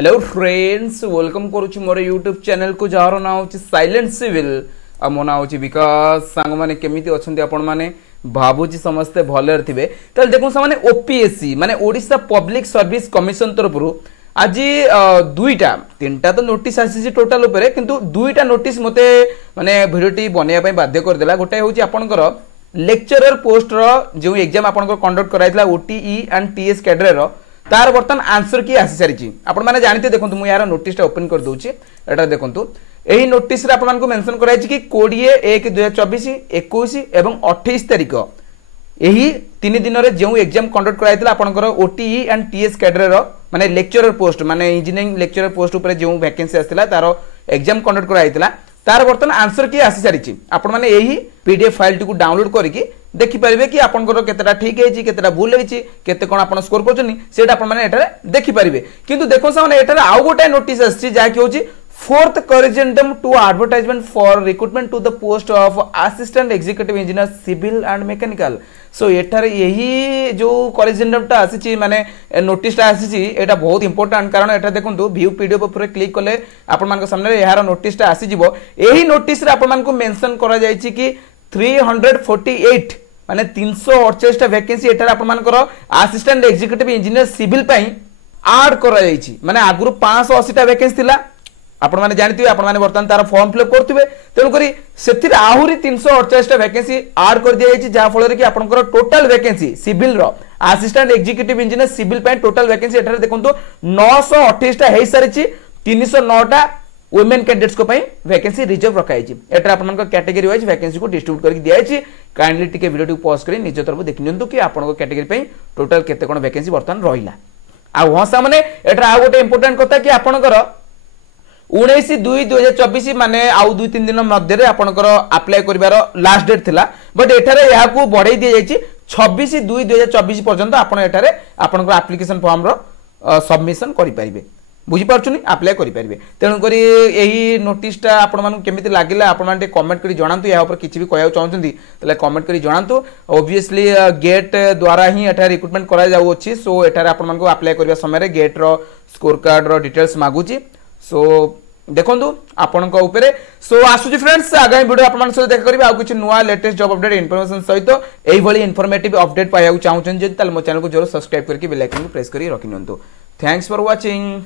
Hello friends welcome करुच्ची मोर YouTube channel को jar ना हूँ साइलेंट सिविल आ मो ना हूँ विकास सांग मैंने केमिति अच्छा आपण मैंने भावुची समस्ते भले थे तो देखो से ओपीएससी माने ओडिशा पब्लिक सर्विस कमिशन तरफ आज दुईटा तीन टा तो नोटिस आसी टोटाल उपरे किंतु दुईटा नोटिस मते माने भिडियोटी बनैया बाध्य करदेला गोटे हूँ आपणकर लेक्चरर पोस्ट जो एग्जाम आपन कंडक्ट कराइला ओटीई एंड टीएस कैडर तार बर्तमान आंसर की आसी सारी आपण मैंने जानते देखो मुझे यार नोटिस ओपन कर दूची एटा देखो यही नोटिस रे आपण मेंशन कराई कि 20/1/2024 21 एवं 28 तारिख यही 3 दिन रे जो एग्जाम कंडक्ट कराइला आपनकर ओटीई एंड टीएस कैडर माने लेक्चरर पोस्ट माने इंजीनियरिंग लेक्चरर पोस्ट ऊपर जो वैकेंसी आसला तार एग्जाम कंडक्ट कराइला तार बर्तमान आंसर की आसी सारी आपण माने यही पीडीएफ फाइल टी डाउनलोड करके देखि पारिबे कि आपनकर केतेटा ठीक है केतेटा भूल है केते कोन आपन स्कोर करछनी सेटा आपण माने एटारे देखि पारिबे किंतु देखो से माने एटारे आउ गोटे नोटिस आछि जा कि होछि fourth corrigendum to advertisement for recruitment to the post of assistant executive engineer civil and mechanical so एटारे यही जो करेजेंडम टा आछि माने नोटिस टा आछि एटा बहुत इंपोर्टेंट कारण एटा देखंतु व्यू पीडीएफ ऊपर क्लिक कले आपण मान सामने यार नोटिस टा आछि जिवो एही नोटिस रे आपण मान को मेंशन करा जायछि कि 348 माने 348 वैकेंसी एटार आपण मानकर असिस्टेंट एग्जीक्यूटिव इंजीनियर सिविल पई ऐड करा जायछि माने आगुरु 580 टा वैकेंसी थिला आपण माने जानथिबे आपण माने वर्तमान तार फॉर्म फिलअप करथिबे तेनु करी सेथिर आहुरी 348 टा वैकेंसी ऐड कर दिया जायछि जा फल रे कि आपनकर टोटल वैकेंसी सिविल रो असिस्टेंट एग्जीक्यूटिव इंजीनियर सिविल पई टोटल वैकेंसी एटार देखंतु 928 टा हेइ सारिछि 309 टा वुमेन कैंडिडेट्स को पई वैकेंसी रिजर्व रखाई छी एटा आपन को कैटेगरी वाइज वैकेंसी को डिस्ट्रीब्यूट करके दिया छी काइंडली टिके वीडियो को पॉज करी निज तरफ देखि नियंतु कि आपन को कैटेगरी पई टोटल केते कोन वैकेंसी वर्तमान रहिला आ वहां माने एटा आ गोटे इंपोर्टेंट कथा कि आपनकर 19/2/2024 माने आउ 2-3 दिन मध्य रे आपनकर अप्लाई करिवार लास्ट डेट थिला बट एठारे यहा को बढ़ाई दिया जायछि 26/2/2024 पर्यंत आपन एठारे आपनकर एप्लीकेशन फॉर्म रो सबमिशन करि परिबे बुझी पार्छुनी अप्लाई करि परिबे तेणु करी एही नोटिस टा आपण मानु केमिति लागिला आपण माने कमेंट करी जणांतु या ऊपर किछि भी कहया चाहउछंती तले कमेंट करी जणांतु ऑब्वियसली गेट द्वारा ही एठा रिक्रूटमेंट करा जाउ अछि सो एठारे आपण मानको अप्लाई करबा समय रे गेट रो स्कोर कार्ड रो डिटेल्स मागुची सो देखंतु आपन को ऊपर सो आसुची फ्रेंड्स आगामी वीडियो आपण मान सहित देखा करबे आ कुछ नुवा लेटेस्ट जॉब अपडेट इन्फॉर्मेशन सहित एही भली इन्फॉर्मेटिव अपडेट पाया चाहउछन जे तले मो चैनल को जरूर सब्सक्राइब करके बेल आइकन को प्रेस करी रखिनंतु थैंक्स फॉर वाचिंग।